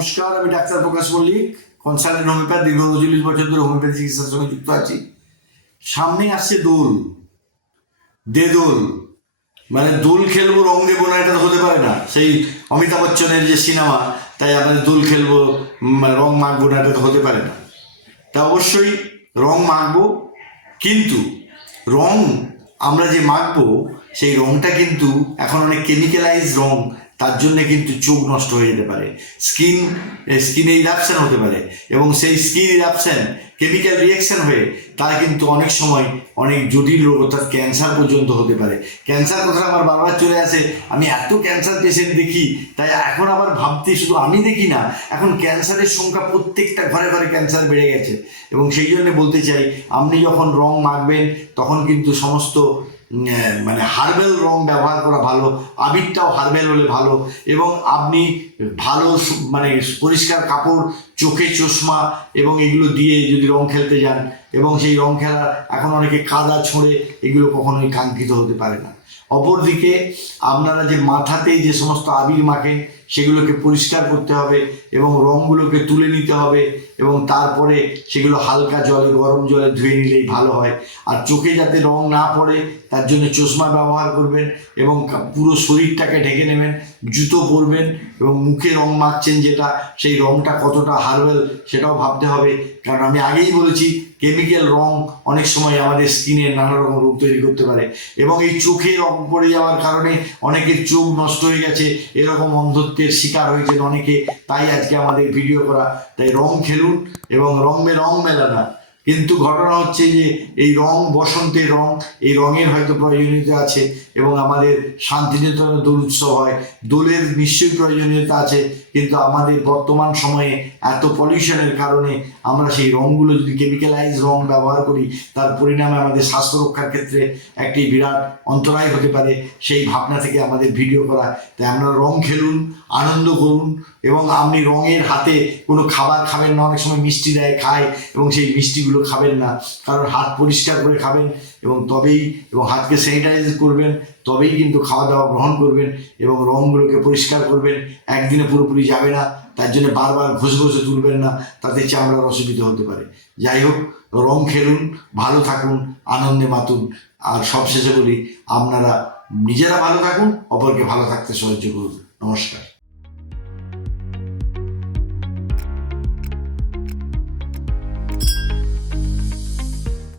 নমস্কার আমি ডাক্তার প্রকাশ মল্লিক কনসালটেন্ট হোমিওপ্যাথ দীর্ঘ চল্লিশ বছর ধরে হোমিওপ্যাথি চিকিৎসার সঙ্গে যুক্ত আছি। সামনে আসছে দোল। দে দোল মানে দোল খেলব রং দেবো না এটা তো হতে পারে না। সেই অমিতাভ বচ্চনের যে সিনেমা তাই আমাদের দোল খেলব উম, রং মাখবো না এটা তো হতে পারে না। তা অবশ্যই রং মাখবো কিন্তু রং আমরা যে মাখবো সেই রংটা কিন্তু এখন অনেক কেমিক্যালাইজ রং। তার জন্যে কিন্তু চোখ নষ্ট হয়ে যেতে পারে। স্কিন স্কিনে ইরাপশন হতে পারে এবং সেই স্কিন ইরাপশন কেমিক্যাল রিয়াকশন হয়ে তার কিন্তু অনেক সময় অনেক জটিল রোগ, অর্থাৎ ক্যান্সার পর্যন্ত হতে পারে। ক্যান্সার কথা আমার বারবার চলে আসে, আমি এত ক্যান্সার পেশেন্ট দেখি, তাই এখন আবার ভাবতে শুধু আমি দেখি না, এখন ক্যান্সারের সংখ্যা প্রত্যেকটা ঘরে ঘরে ক্যান্সার বেড়ে গেছে। এবং সেই জন্য বলতে চাই, আপনি যখন রং মাখবেন, তখন কিন্তু সমস্ত মানে হার্বেল রং ব্যবহার করা ভালো, আবিরটাও হার্বেল হলে ভালো, এবং আপনি ভালো মানে পরিষ্কার কাপড়, চোখে চশমা, এবং এগুলো দিয়ে যদি রং খেলতে যান, এবং সেই রং খেলা এখন অনেকে কাদা, ছড়ে, এগুলো কখনোই কাঙ্ক্ষিত হতে পারে না। অপরদিকে আপনারা যে মাথাতে যে সমস্ত আবির মাখেন, সেগুলোকে পরিষ্কার করতে হবে এবং রঙগুলোকে তুলে নিতে হবে এবং তারপরে সেগুলো হালকা জলে, গরম জলে ধুয়ে নিলেই ভালো হয়। আর চোখে যাতে রং না পড়ে, তার জন্য চশমা ব্যবহার করবেন এবং পুরো শরীরটাকে ঢেকে নেবেন, জুতো পরবেন এবং মুখে রং মাখছেন যেটা, সেই রংটা কতটা হার্বেল সেটাও ভাবতে হবে। কারণ আমি আগেই বলেছি কেমিক্যাল রং অনেক সময় আমাদের স্কিনে নানা রকম রোগ তৈরি করতে পারে। এবং এই চোখে রং পড়ে যাওয়ার কারণে অনেকের চোখ নষ্ট হয়ে গেছে, এরকম অন্ধত্বের শিকার হয়েছেন অনেকে, তাই আজকে আমাদের ভিডিও করা। তাই রং খেলুন এবং রং মে রং মেলানা। কিন্তু ঘটনা হচ্ছে যে এই রং, বসন্তের রং, এই রঙের হয়তো প্রয়োজনীয়তা আছে এবং আমাদের শান্তিনিকেতনে দোল উৎসব হয়, দোলের নিশ্চয়ই প্রয়োজনীয়তা আছে, কিন্তু আমাদের বর্তমান সময়ে এত পলিউশনের কারণে আমরা সেই রঙগুলো যদি কেমিক্যালাইজ রং ব্যবহার করি, তার পরিণামে আমাদের স্বাস্থ্য রক্ষার ক্ষেত্রে একটি বিরাট অন্তরায় হতে পারে সেই ভাবনা থেকে আমাদের ভিডিও করা। তাই আপনারা রং খেলুন, আনন্দ করুন এবং আপনি রঙের হাতে কোনো খাবার খাবেন না, অনেক সময় মিষ্টি দেয়, খায় এবং সেই মিষ্টিগুলো খাবেন না। কারণ হাত পরিষ্কার করে খাবেন এবং তবেই এবং হাতকে স্যানিটাইজ করবেন, তবেই কিন্তু খাওয়া দাওয়া গ্রহণ করবেন এবং রঙগুলোকে পরিষ্কার করবেন। একদিনে পুরোপুরি যাবে না, তার জন্য বারবার ঘষে ঘষে তুলবেন না, তাতে চামড়ার অসুবিধা হতে পারে। যাই হোক, রং খেলুন, ভালো থাকুন, আনন্দে মাতুন। আর সবশেষে বলি, আপনারা নিজেরা ভালো থাকুন, অপরকে ভালো থাকতে সাহায্য করুন। নমস্কার।